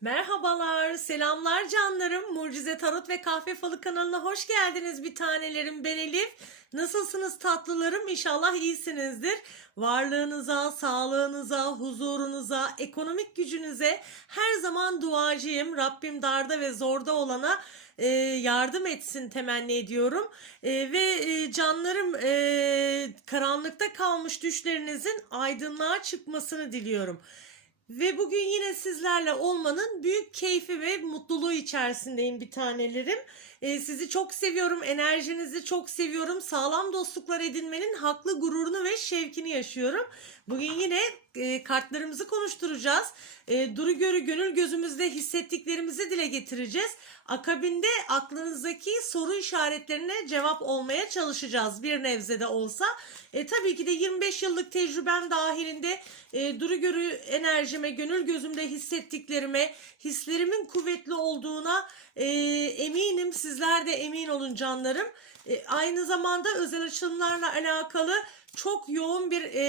Merhabalar, selamlar canlarım. Mucize Tarot ve Kahve Falı kanalına hoş geldiniz bir tanelerim. Ben Elif. Nasılsınız tatlılarım? İnşallah iyisinizdir. Varlığınıza, sağlığınıza, huzurunuza, ekonomik gücünüze her zaman duacıyım. Rabbim darda ve zorda olana e, yardım etsin temenni ediyorum. E, ve e, canlarım karanlıkta kalmış düşlerinizin aydınlığa çıkmasını diliyorum. Ve bugün yine sizlerle olmanın büyük keyfi ve mutluluğu içerisindeyim bir tanelerim. Ee, sizi çok seviyorum, enerjinizi çok seviyorum. Sağlam dostluklar edinmenin haklı gururunu ve şevkini yaşıyorum. Bugün yine e, kartlarımızı konuşturacağız. E, duru görü gönül gözümüzde hissettiklerimizi dile getireceğiz. Akabinde aklınızdaki soru işaretlerine cevap olmaya çalışacağız bir nebze de olsa. E, tabii ki de 25 yıllık tecrübem dahilinde e, duru görü enerjime, gönül gözümde hissettiklerime, hislerimin kuvvetli olduğuna e, eminim. Sizler de emin olun canlarım. E, aynı zamanda özel açılımlarla alakalı çok yoğun bir e,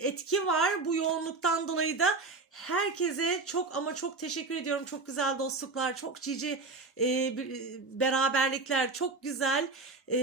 etki var. Bu yoğunluktan dolayı da herkese çok ama çok teşekkür ediyorum. Çok güzel dostluklar, çok cici e, beraberlikler, çok güzel e,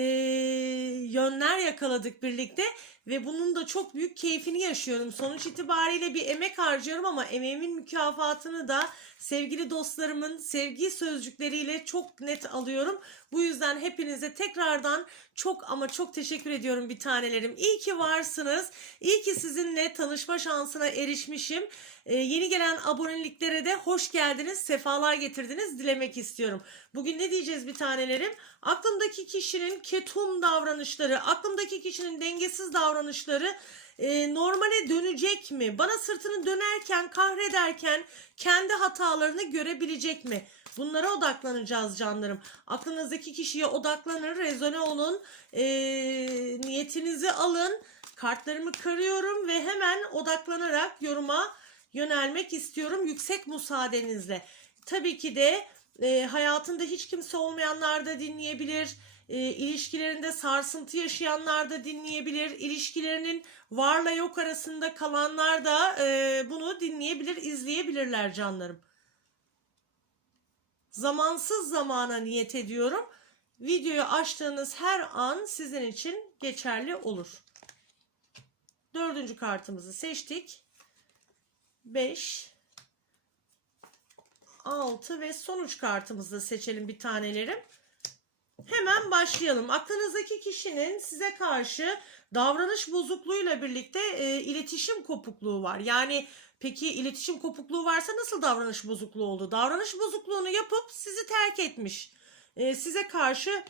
yönler yakaladık birlikte ve bunun da çok büyük keyfini yaşıyorum. Sonuç itibariyle bir emek harcıyorum ama emeğimin mükafatını da sevgili dostlarımın sevgi sözcükleriyle çok net alıyorum. Bu yüzden hepinize tekrardan çok ama çok teşekkür ediyorum bir tanelerim. İyi ki varsınız. İyi ki sizinle tanışma şansına erişmişim. Ee, yeni gelen aboneliklere de hoş geldiniz, sefalar getirdiniz dilemek istiyorum. Bugün ne diyeceğiz bir tanelerim? Aklımdaki kişinin ketum davranışları, aklımdaki kişinin dengesiz davranışları e, normale dönecek mi? Bana sırtını dönerken, kahrederken kendi hatalarını görebilecek mi? Bunlara odaklanacağız canlarım. Aklınızdaki kişiye odaklanın, rezone olun, e, niyetinizi alın. Kartlarımı kırıyorum ve hemen odaklanarak yoruma yönelmek istiyorum yüksek müsaadenizle. Tabii ki de e, hayatında hiç kimse olmayanlar da dinleyebilir. E, ilişkilerinde sarsıntı yaşayanlar da dinleyebilir. İlişkilerinin varla yok arasında kalanlar da e, bunu dinleyebilir, izleyebilirler canlarım. Zamansız zamana niyet ediyorum. Videoyu açtığınız her an sizin için geçerli olur. Dördüncü kartımızı seçtik. 5 6 ve sonuç kartımızı da seçelim bir tanelerim. Hemen başlayalım. Aklınızdaki kişinin size karşı davranış bozukluğuyla birlikte e, iletişim kopukluğu var. Yani peki iletişim kopukluğu varsa nasıl davranış bozukluğu oldu? Davranış bozukluğunu yapıp sizi terk etmiş. E, size karşı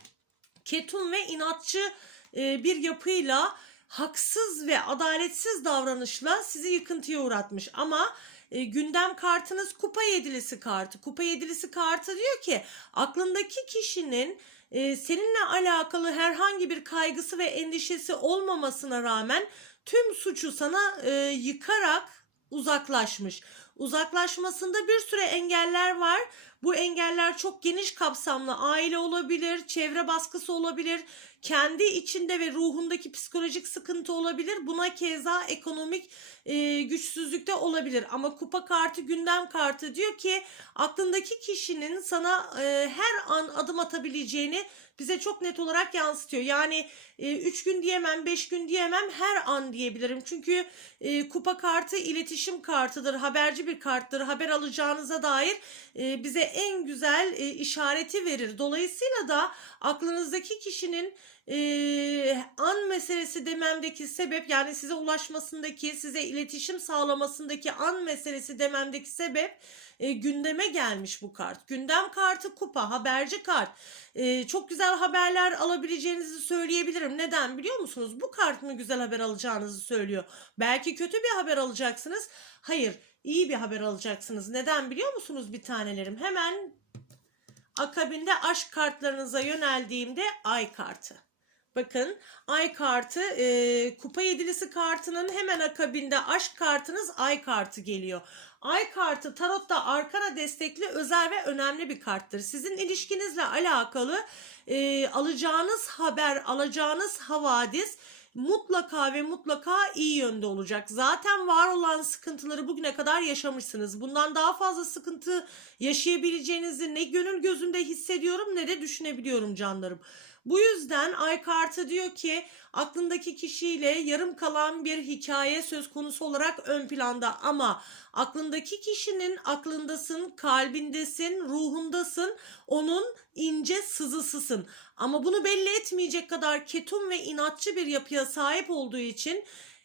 ketum ve inatçı e, bir yapıyla haksız ve adaletsiz davranışla sizi yıkıntıya uğratmış. Ama e, gündem kartınız kupa yedilisi kartı. Kupa yedilisi kartı diyor ki aklındaki kişinin e, seninle alakalı herhangi bir kaygısı ve endişesi olmamasına rağmen tüm suçu sana e, yıkarak uzaklaşmış. Uzaklaşmasında bir sürü engeller var. Bu engeller çok geniş kapsamlı. Aile olabilir, çevre baskısı olabilir, kendi içinde ve ruhundaki psikolojik sıkıntı olabilir. Buna keza ekonomik e, güçsüzlükte olabilir. Ama kupa kartı, gündem kartı diyor ki aklındaki kişinin sana e, her an adım atabileceğini bize çok net olarak yansıtıyor. Yani 3 gün diyemem, 5 gün diyemem, her an diyebilirim. Çünkü e, kupa kartı iletişim kartıdır, haberci bir karttır. Haber alacağınıza dair e, bize en güzel e, işareti verir. Dolayısıyla da aklınızdaki kişinin e, an meselesi dememdeki sebep yani size ulaşmasındaki, size iletişim sağlamasındaki an meselesi dememdeki sebep e, gündeme gelmiş bu kart. Gündem kartı kupa, haberci kart. E, çok güzel haberler alabileceğinizi söyleyebilirim. Neden biliyor musunuz? Bu kart mı güzel haber alacağınızı söylüyor. Belki kötü bir haber alacaksınız. Hayır, iyi bir haber alacaksınız. Neden biliyor musunuz bir tanelerim? Hemen akabinde aşk kartlarınıza yöneldiğimde ay kartı. Bakın ay kartı e, kupa yedilisi kartının hemen akabinde aşk kartınız ay kartı geliyor. Ay kartı tarotta arkana destekli özel ve önemli bir karttır. Sizin ilişkinizle alakalı e, alacağınız haber, alacağınız havadis mutlaka ve mutlaka iyi yönde olacak. Zaten var olan sıkıntıları bugüne kadar yaşamışsınız. Bundan daha fazla sıkıntı yaşayabileceğinizi ne gönül gözünde hissediyorum ne de düşünebiliyorum canlarım. Bu yüzden ay kartı diyor ki aklındaki kişiyle yarım kalan bir hikaye söz konusu olarak ön planda ama aklındaki kişinin aklındasın, kalbindesin, ruhundasın, onun ince sızısısın. Ama bunu belli etmeyecek kadar ketum ve inatçı bir yapıya sahip olduğu için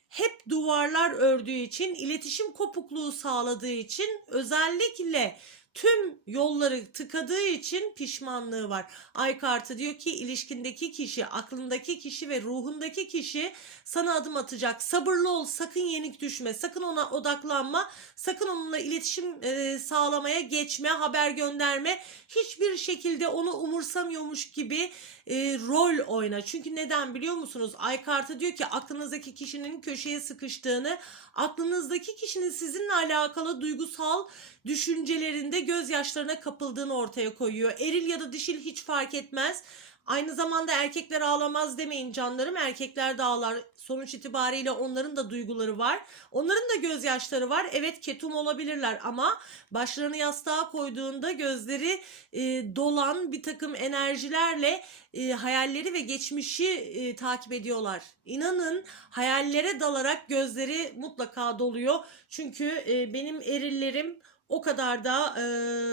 hep duvarlar ördüğü için, iletişim kopukluğu sağladığı için özellikle tüm yolları tıkadığı için pişmanlığı var. Ay kartı diyor ki ilişkindeki kişi, aklındaki kişi ve ruhundaki kişi sana adım atacak. Sabırlı ol, sakın yenik düşme, sakın ona odaklanma, sakın onunla iletişim e, sağlamaya geçme, haber gönderme. Hiçbir şekilde onu umursamıyormuş gibi e, rol oyna. Çünkü neden biliyor musunuz? Ay kartı diyor ki aklınızdaki kişinin köşeye sıkıştığını, aklınızdaki kişinin sizinle alakalı duygusal düşüncelerinde gözyaşlarına kapıldığını ortaya koyuyor. Eril ya da dişil hiç fark etmez. Aynı zamanda erkekler ağlamaz demeyin canlarım. Erkekler de ağlar. Sonuç itibariyle onların da duyguları var. Onların da gözyaşları var. Evet ketum olabilirler ama başlarını yastığa koyduğunda gözleri e, dolan bir takım enerjilerle e, hayalleri ve geçmişi e, takip ediyorlar. İnanın hayallere dalarak gözleri mutlaka doluyor. Çünkü e, benim erillerim o kadar da e,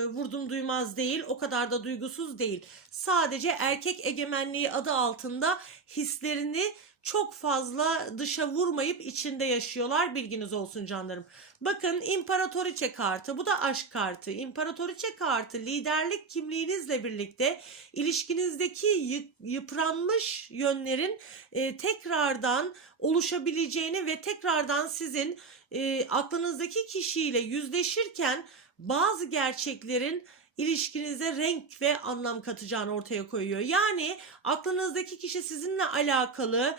vurdum duymaz değil, o kadar da duygusuz değil. Sadece erkek egemenliği adı altında hislerini çok fazla dışa vurmayıp içinde yaşıyorlar. Bilginiz olsun canlarım. Bakın İmparatoriçe kartı bu da aşk kartı. İmparatoriçe kartı liderlik kimliğinizle birlikte ilişkinizdeki yı- yıpranmış yönlerin e, tekrardan oluşabileceğini ve tekrardan sizin e, aklınızdaki kişiyle yüzleşirken bazı gerçeklerin ilişkinize renk ve anlam katacağını ortaya koyuyor. Yani aklınızdaki kişi sizinle alakalı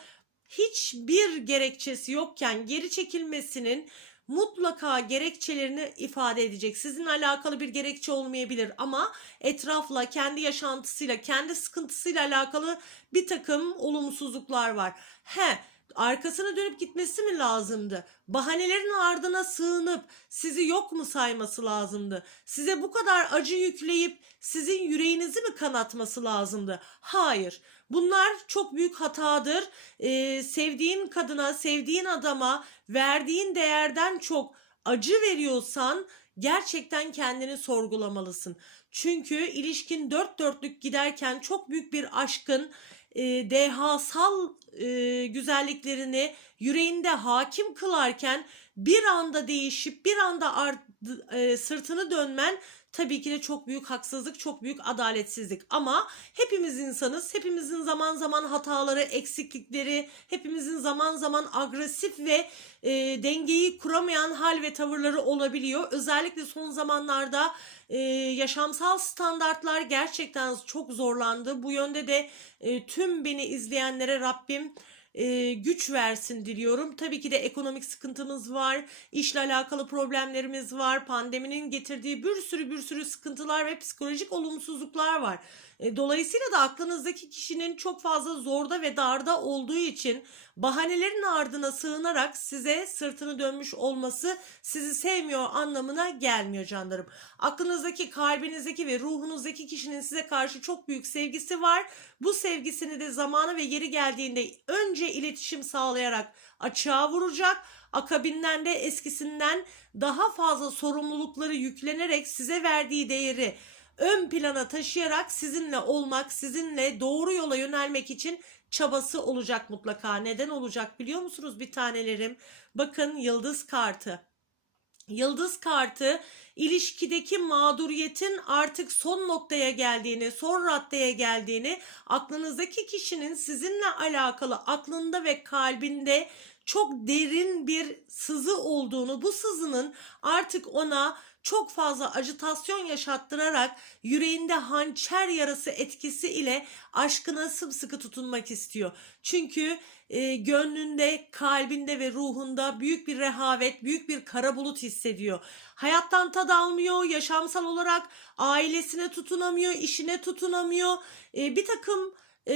hiçbir gerekçesi yokken geri çekilmesinin mutlaka gerekçelerini ifade edecek. Sizinle alakalı bir gerekçe olmayabilir ama etrafla, kendi yaşantısıyla, kendi sıkıntısıyla alakalı bir takım olumsuzluklar var. He, arkasına dönüp gitmesi mi lazımdı? Bahanelerin ardına sığınıp sizi yok mu sayması lazımdı? Size bu kadar acı yükleyip sizin yüreğinizi mi kanatması lazımdı? Hayır. Bunlar çok büyük hatadır. Ee, sevdiğin kadına, sevdiğin adama verdiğin değerden çok acı veriyorsan gerçekten kendini sorgulamalısın. Çünkü ilişkin dört dörtlük giderken çok büyük bir aşkın e, dehasal e, güzelliklerini yüreğinde hakim kılarken bir anda değişip bir anda ard- e, sırtını dönmen tabii ki de çok büyük haksızlık, çok büyük adaletsizlik. Ama hepimiz insanız. Hepimizin zaman zaman hataları, eksiklikleri, hepimizin zaman zaman agresif ve e, dengeyi kuramayan hal ve tavırları olabiliyor. Özellikle son zamanlarda e, yaşamsal standartlar gerçekten çok zorlandı. Bu yönde de e, tüm beni izleyenlere Rabbim e, güç versin diliyorum. Tabii ki de ekonomik sıkıntımız var, işle alakalı problemlerimiz var, pandeminin getirdiği bir sürü bir sürü sıkıntılar ve psikolojik olumsuzluklar var. E, dolayısıyla da aklınızdaki kişinin çok fazla zorda ve darda olduğu için bahanelerin ardına sığınarak size sırtını dönmüş olması sizi sevmiyor anlamına gelmiyor canlarım. Aklınızdaki, kalbinizdeki ve ruhunuzdaki kişinin size karşı çok büyük sevgisi var. Bu sevgisini de zamanı ve yeri geldiğinde önce iletişim sağlayarak açığa vuracak. Akabinden de eskisinden daha fazla sorumlulukları yüklenerek size verdiği değeri ön plana taşıyarak sizinle olmak, sizinle doğru yola yönelmek için çabası olacak mutlaka. Neden olacak biliyor musunuz bir tanelerim? Bakın yıldız kartı. Yıldız kartı ilişkideki mağduriyetin artık son noktaya geldiğini, son raddeye geldiğini, aklınızdaki kişinin sizinle alakalı aklında ve kalbinde çok derin bir sızı olduğunu, bu sızının artık ona çok fazla ajitasyon yaşattırarak yüreğinde hançer yarası etkisi ile aşkına sımsıkı tutunmak istiyor. Çünkü e, gönlünde, kalbinde ve ruhunda büyük bir rehavet, büyük bir kara bulut hissediyor. Hayattan tad almıyor, yaşamsal olarak ailesine tutunamıyor, işine tutunamıyor. E, bir takım e,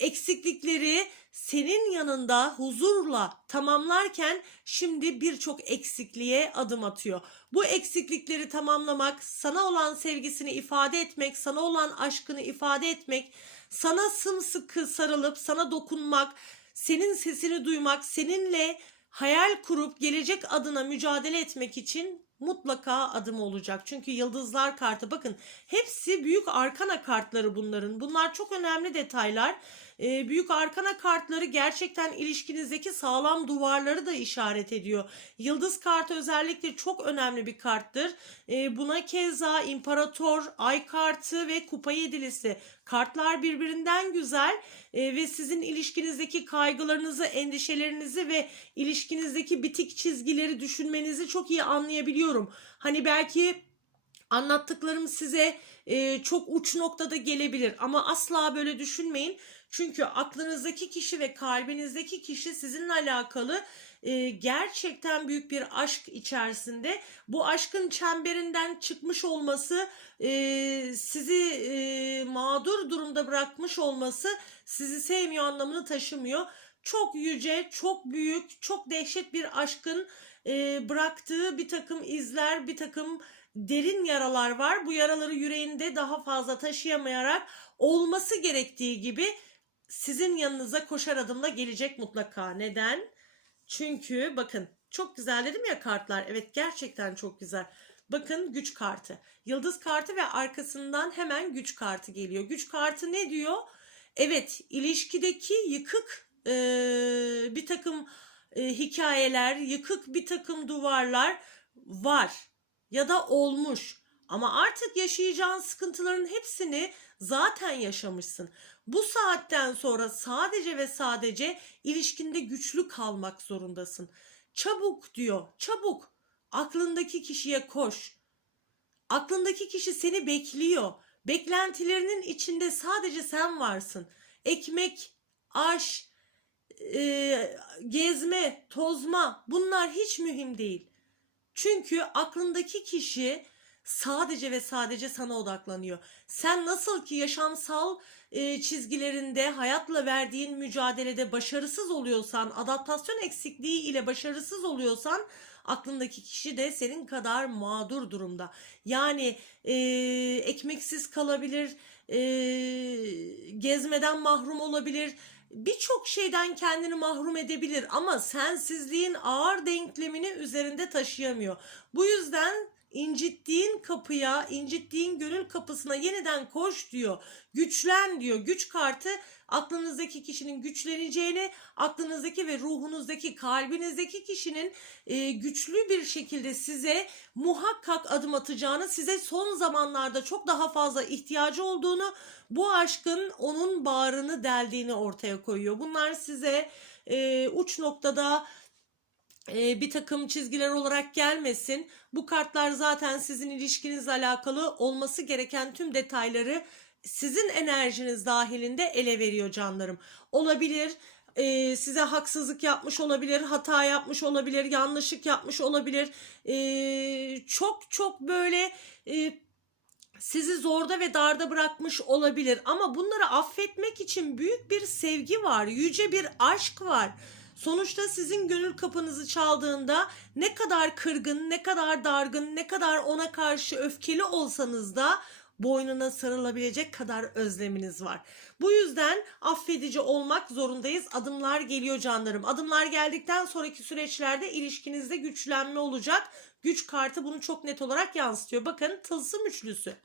eksiklikleri senin yanında huzurla tamamlarken şimdi birçok eksikliğe adım atıyor. Bu eksiklikleri tamamlamak, sana olan sevgisini ifade etmek, sana olan aşkını ifade etmek, sana sımsıkı sarılıp sana dokunmak, senin sesini duymak, seninle hayal kurup gelecek adına mücadele etmek için mutlaka adım olacak. Çünkü yıldızlar kartı bakın hepsi büyük arkana kartları bunların. Bunlar çok önemli detaylar. Ee, büyük arkana kartları gerçekten ilişkinizdeki sağlam duvarları da işaret ediyor. Yıldız kartı özellikle çok önemli bir karttır. Ee, buna keza imparator, ay kartı ve kupa yedilisi kartlar birbirinden güzel Ee, ve sizin ilişkinizdeki kaygılarınızı, endişelerinizi ve ilişkinizdeki bitik çizgileri düşünmenizi çok iyi anlayabiliyorum. Hani belki anlattıklarım size e, çok uç noktada gelebilir ama asla böyle düşünmeyin. Çünkü aklınızdaki kişi ve kalbinizdeki kişi sizinle alakalı e, gerçekten büyük bir aşk içerisinde. Bu aşkın çemberinden çıkmış olması, e, sizi e, mağdur durumda bırakmış olması sizi sevmiyor anlamını taşımıyor. Çok yüce, çok büyük, çok dehşet bir aşkın e, bıraktığı bir takım izler, bir takım derin yaralar var. Bu yaraları yüreğinde daha fazla taşıyamayarak olması gerektiği gibi sizin yanınıza koşar adımla gelecek mutlaka. Neden? Çünkü bakın çok güzel dedim ya kartlar. Evet gerçekten çok güzel. Bakın güç kartı. Yıldız kartı ve arkasından hemen güç kartı geliyor. Güç kartı ne diyor? Evet ilişkideki yıkık e, bir takım e, hikayeler, yıkık bir takım duvarlar var ya da olmuş. Ama artık yaşayacağın sıkıntıların hepsini zaten yaşamışsın. Bu saatten sonra sadece ve sadece ilişkinde güçlü kalmak zorundasın. Çabuk diyor, çabuk. Aklındaki kişiye koş. Aklındaki kişi seni bekliyor. Beklentilerinin içinde sadece sen varsın. Ekmek, aş, e, gezme, tozma bunlar hiç mühim değil. Çünkü aklındaki kişi sadece ve sadece sana odaklanıyor. Sen nasıl ki yaşamsal e, çizgilerinde hayatla verdiğin mücadelede başarısız oluyorsan, adaptasyon eksikliği ile başarısız oluyorsan aklındaki kişi de senin kadar mağdur durumda. Yani e, ekmeksiz kalabilir, e, gezmeden mahrum olabilir, birçok şeyden kendini mahrum edebilir ama sensizliğin ağır denklemini üzerinde taşıyamıyor. Bu yüzden incittiğin kapıya, incittiğin gönül kapısına yeniden koş diyor. Güçlen diyor. Güç kartı aklınızdaki kişinin güçleneceğini, aklınızdaki ve ruhunuzdaki, kalbinizdeki kişinin e, güçlü bir şekilde size muhakkak adım atacağını, size son zamanlarda çok daha fazla ihtiyacı olduğunu, bu aşkın onun bağrını deldiğini ortaya koyuyor. Bunlar size e, uç noktada e, bir takım çizgiler olarak gelmesin. Bu kartlar zaten sizin ilişkinizle alakalı olması gereken tüm detayları sizin enerjiniz dahilinde ele veriyor canlarım. Olabilir e, size haksızlık yapmış olabilir, hata yapmış olabilir, yanlışlık yapmış olabilir. E, çok çok böyle e, sizi zorda ve darda bırakmış olabilir ama bunları affetmek için büyük bir sevgi var, yüce bir aşk var. Sonuçta sizin gönül kapınızı çaldığında ne kadar kırgın, ne kadar dargın, ne kadar ona karşı öfkeli olsanız da boynuna sarılabilecek kadar özleminiz var. Bu yüzden affedici olmak zorundayız. Adımlar geliyor canlarım. Adımlar geldikten sonraki süreçlerde ilişkinizde güçlenme olacak. Güç kartı bunu çok net olarak yansıtıyor. Bakın tılsım üçlüsü.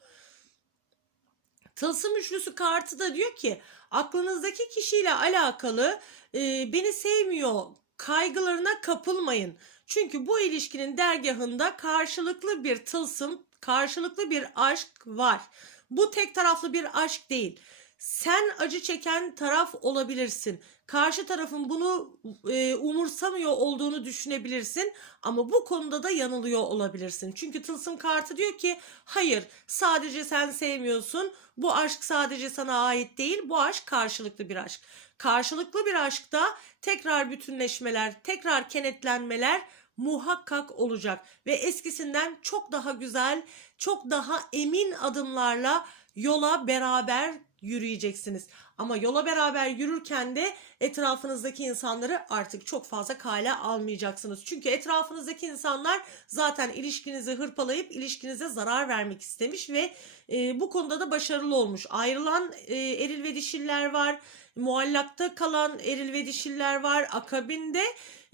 Tılsım üçlüsü kartı da diyor ki aklınızdaki kişiyle alakalı e, beni sevmiyor kaygılarına kapılmayın. Çünkü bu ilişkinin dergahında karşılıklı bir tılsım, karşılıklı bir aşk var. Bu tek taraflı bir aşk değil. Sen acı çeken taraf olabilirsin. Karşı tarafın bunu e, umursamıyor olduğunu düşünebilirsin ama bu konuda da yanılıyor olabilirsin. Çünkü tılsım kartı diyor ki hayır sadece sen sevmiyorsun. Bu aşk sadece sana ait değil. Bu aşk karşılıklı bir aşk. Karşılıklı bir aşkta tekrar bütünleşmeler, tekrar kenetlenmeler muhakkak olacak ve eskisinden çok daha güzel, çok daha emin adımlarla yola beraber yürüyeceksiniz. Ama yola beraber yürürken de etrafınızdaki insanları artık çok fazla kale almayacaksınız. Çünkü etrafınızdaki insanlar zaten ilişkinizi hırpalayıp ilişkinize zarar vermek istemiş ve e, bu konuda da başarılı olmuş. Ayrılan e, eril ve dişiller var. Muallakta kalan eril ve dişiller var. Akabinde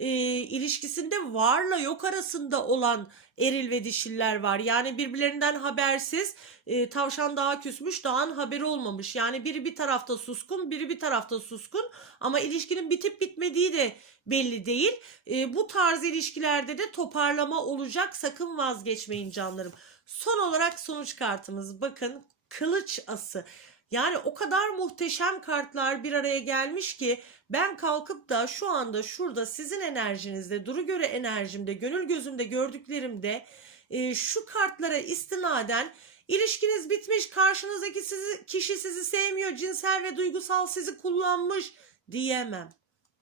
e, ilişkisinde varla yok arasında olan eril ve dişiller var. Yani birbirlerinden habersiz e, tavşan dağa küsmüş dağın haberi olmamış. Yani biri bir tarafta suskun biri bir tarafta suskun ama ilişkinin bitip bitmediği de belli değil. E, bu tarz ilişkilerde de toparlama olacak sakın vazgeçmeyin canlarım. Son olarak sonuç kartımız bakın kılıç ası. Yani o kadar muhteşem kartlar bir araya gelmiş ki ben kalkıp da şu anda şurada sizin enerjinizde, duru göre enerjimde, gönül gözümde gördüklerimde e, şu kartlara istinaden ilişkiniz bitmiş, karşınızdaki sizi, kişi sizi sevmiyor, cinsel ve duygusal sizi kullanmış diyemem.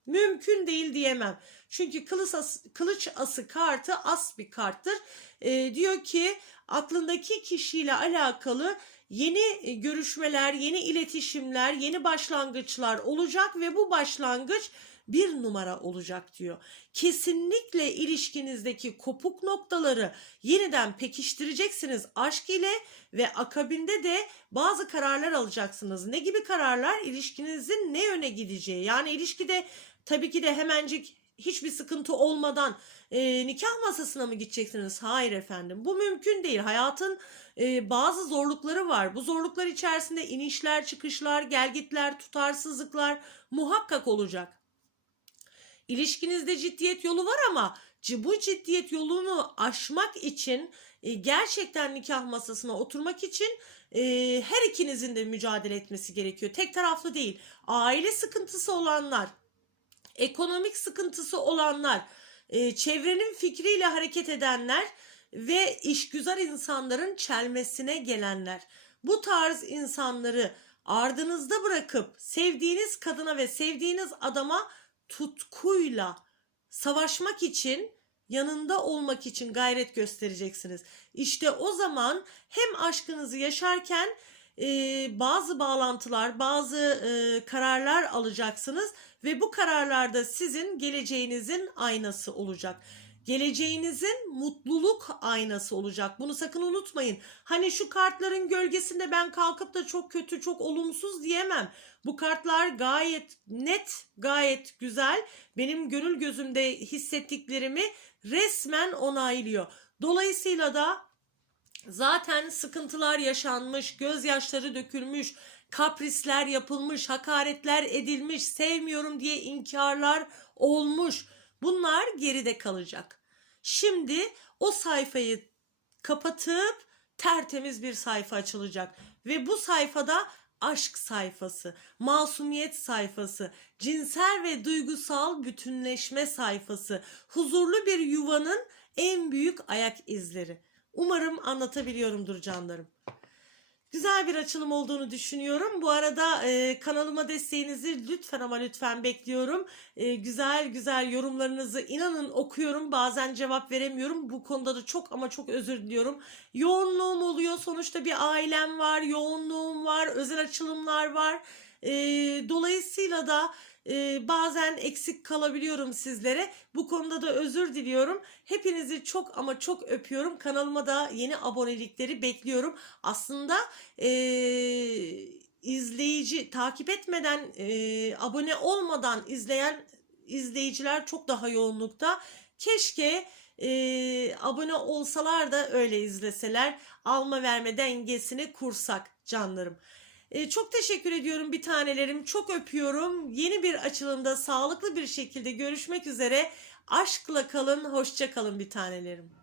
Mümkün değil diyemem. Çünkü kılıç ası, kılıç ası kartı as bir karttır. E, diyor ki aklındaki kişiyle alakalı yeni e, görüşmeler, yeni iletişimler, yeni başlangıçlar olacak ve bu başlangıç bir numara olacak diyor. Kesinlikle ilişkinizdeki kopuk noktaları yeniden pekiştireceksiniz aşk ile ve akabinde de bazı kararlar alacaksınız. Ne gibi kararlar? İlişkinizin ne yöne gideceği. Yani ilişkide tabii ki de hemencik hiçbir sıkıntı olmadan e, nikah masasına mı gideceksiniz? Hayır efendim. Bu mümkün değil. Hayatın e, bazı zorlukları var. Bu zorluklar içerisinde inişler, çıkışlar, gelgitler, tutarsızlıklar muhakkak olacak. İlişkinizde ciddiyet yolu var ama bu ciddiyet yolunu aşmak için e, gerçekten nikah masasına oturmak için e, her ikinizin de mücadele etmesi gerekiyor. Tek taraflı değil. Aile sıkıntısı olanlar, ekonomik sıkıntısı olanlar, e, çevrenin fikriyle hareket edenler ve işgüzar insanların çelmesine gelenler. Bu tarz insanları ardınızda bırakıp sevdiğiniz kadına ve sevdiğiniz adama tutkuyla savaşmak için yanında olmak için gayret göstereceksiniz. İşte o zaman hem aşkınızı yaşarken e, bazı bağlantılar, bazı e, kararlar alacaksınız ve bu kararlarda sizin geleceğinizin aynası olacak. Geleceğinizin mutluluk aynası olacak. Bunu sakın unutmayın. Hani şu kartların gölgesinde ben kalkıp da çok kötü, çok olumsuz diyemem. Bu kartlar gayet net, gayet güzel. Benim gönül gözümde hissettiklerimi resmen onaylıyor. Dolayısıyla da zaten sıkıntılar yaşanmış, gözyaşları dökülmüş, kaprisler yapılmış, hakaretler edilmiş, sevmiyorum diye inkarlar olmuş. Bunlar geride kalacak. Şimdi o sayfayı kapatıp tertemiz bir sayfa açılacak ve bu sayfada aşk sayfası, masumiyet sayfası, cinsel ve duygusal bütünleşme sayfası, huzurlu bir yuvanın en büyük ayak izleri. Umarım anlatabiliyorumdur canlarım. Güzel bir açılım olduğunu düşünüyorum. Bu arada e, kanalıma desteğinizi lütfen ama lütfen bekliyorum. E, güzel güzel yorumlarınızı inanın okuyorum. Bazen cevap veremiyorum. Bu konuda da çok ama çok özür diliyorum. Yoğunluğum oluyor. Sonuçta bir ailem var, yoğunluğum var, özel açılımlar var. E, dolayısıyla da bazen eksik kalabiliyorum sizlere. Bu konuda da özür diliyorum. Hepinizi çok ama çok öpüyorum. Kanalıma da yeni abonelikleri bekliyorum. Aslında e, izleyici takip etmeden e, abone olmadan izleyen izleyiciler çok daha yoğunlukta. Keşke e, abone olsalar da öyle izleseler alma verme dengesini kursak canlarım. E, çok teşekkür ediyorum bir tanelerim. Çok öpüyorum. Yeni bir açılımda sağlıklı bir şekilde görüşmek üzere. Aşkla kalın, hoşça kalın bir tanelerim.